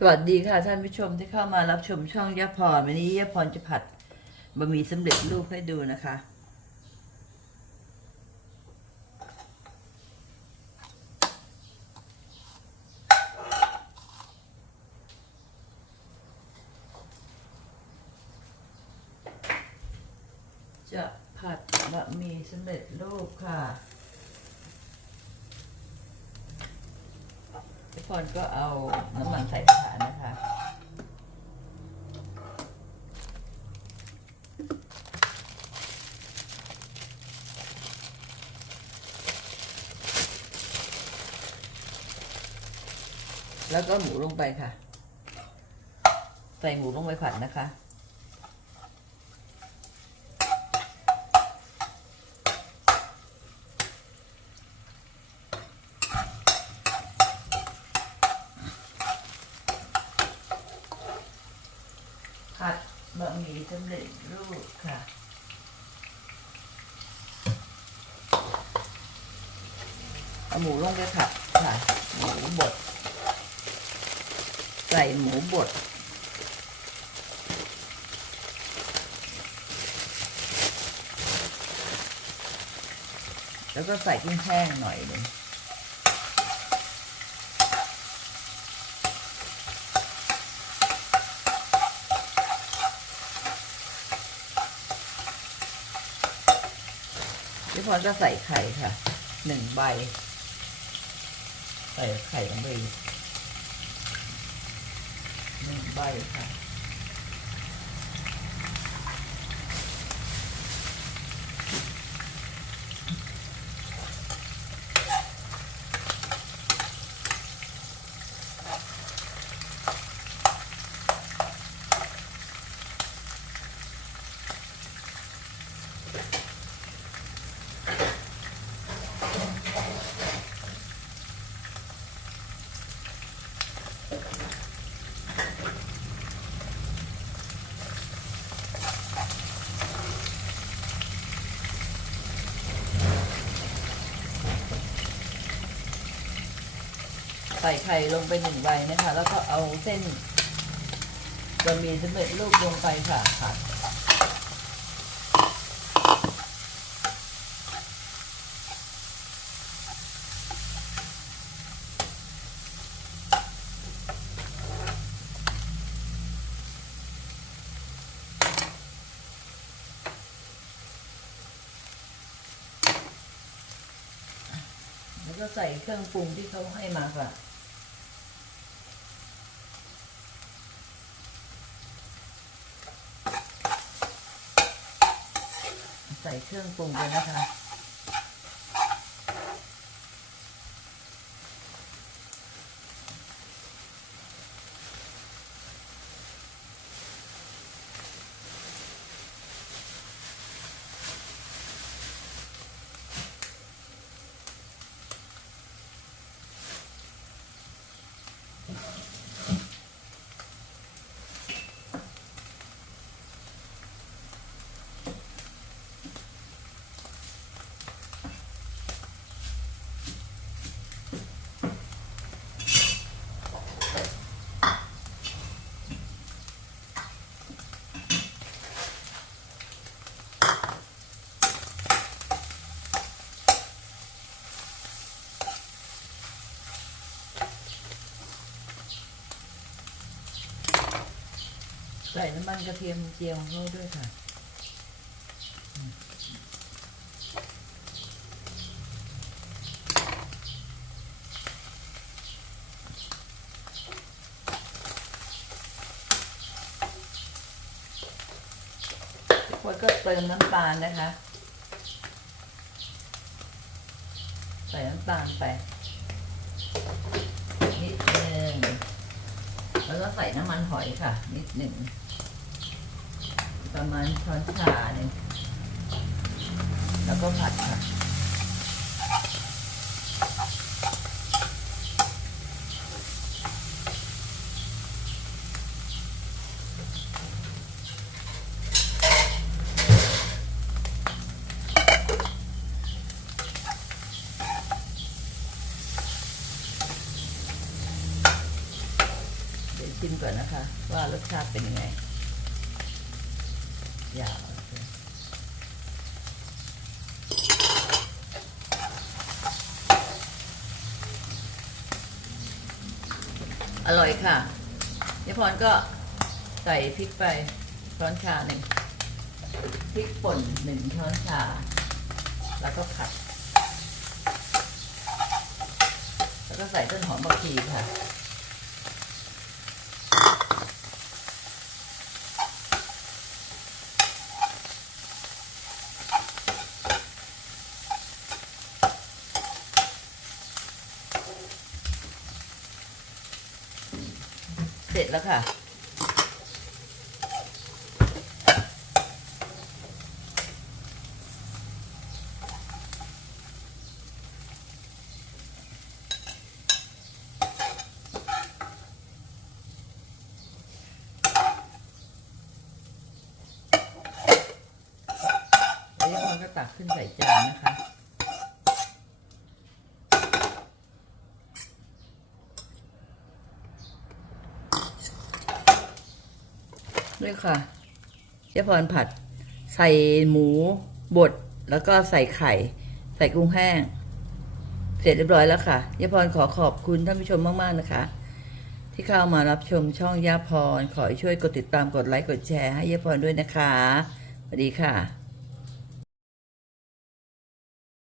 สวัสดีค่ะท่านผู้ชมที่เข้ามารับชมช่องยะพรวันนี้ยะพรจะผัดบะหมี่สำเร็จรูปให้ดูนะคะ จะผัดบะหมี่สำเร็จรูปค่ะุกคนก็เอาน้ำมันใส่กระทะนะคะแล้วก็หมูลงไปค่ะ ใส่หมูลงไปผัดนะคะ ผัดบะหมี่สำเร็จรูปค่ะ เอาหมูลงไปผัดค่ะ หมูบด ใส่หมูบดแล้วก็ใส่กุ้งแห้งหน่อยหนึ่ง พรก็ใส่ไข่ค่ะ หนึ่งใบ ใส่ไข่ลงไปหนึ่งใบค่ะ ส่ไข่ลงไปหนึ่งใบนะคะ แล้วก็เอาเส้นบะหมี่สำเร็จรูปลงไปค่ะค่ะแล้วก็ใส่เครื่องปรุงที่เขาให้มาค่ะ ใส่เครื่องปรุงเลยนะคะ ใส่น้ำมันกระเทียมเจียวของเขาด้วยค่ะคนก็เติมน้ำตาลนะคะ ใส่น้ำตาลไปนิดนึง แล้วก็ใส่น้ำมันหอยค่ะ นิดหนึ่ง ประมาณช้อนชาหนึ่งแล้วก็ผัดค่ะ เดี๋ยวชิมก่อนนะคะ ว่ารสชาติเป็นยังไงยาวอร่อยค่ะยายพรก็ใส่พริกไปช้อนชาหนึ่งพริกป่นหนึ่งช้อนชา แล้วก็ผัด แล้วก็ใส่ต้นหอมผักชีค่ะ จแล้วค่ะแล้วยายพรก็ตักขึ้นใส่จานนะคะ ด้วยค่ะเจ๊พรผัด ใส่หมูบดแล้วก็ใส่ไข่ ใส่กุ้งแห้ง เสร็จเรียบร้อยแล้วค่ะยาพรขอขอบคุณท่านผู้ชมมาก ๆ นะคะ ที่เข้ามารับชมช่องยาพร ขอช่วยกดติดตามกดไลค์กดแชร์ให้ย่าพรด้วยนะคะสวัสดีค่ะ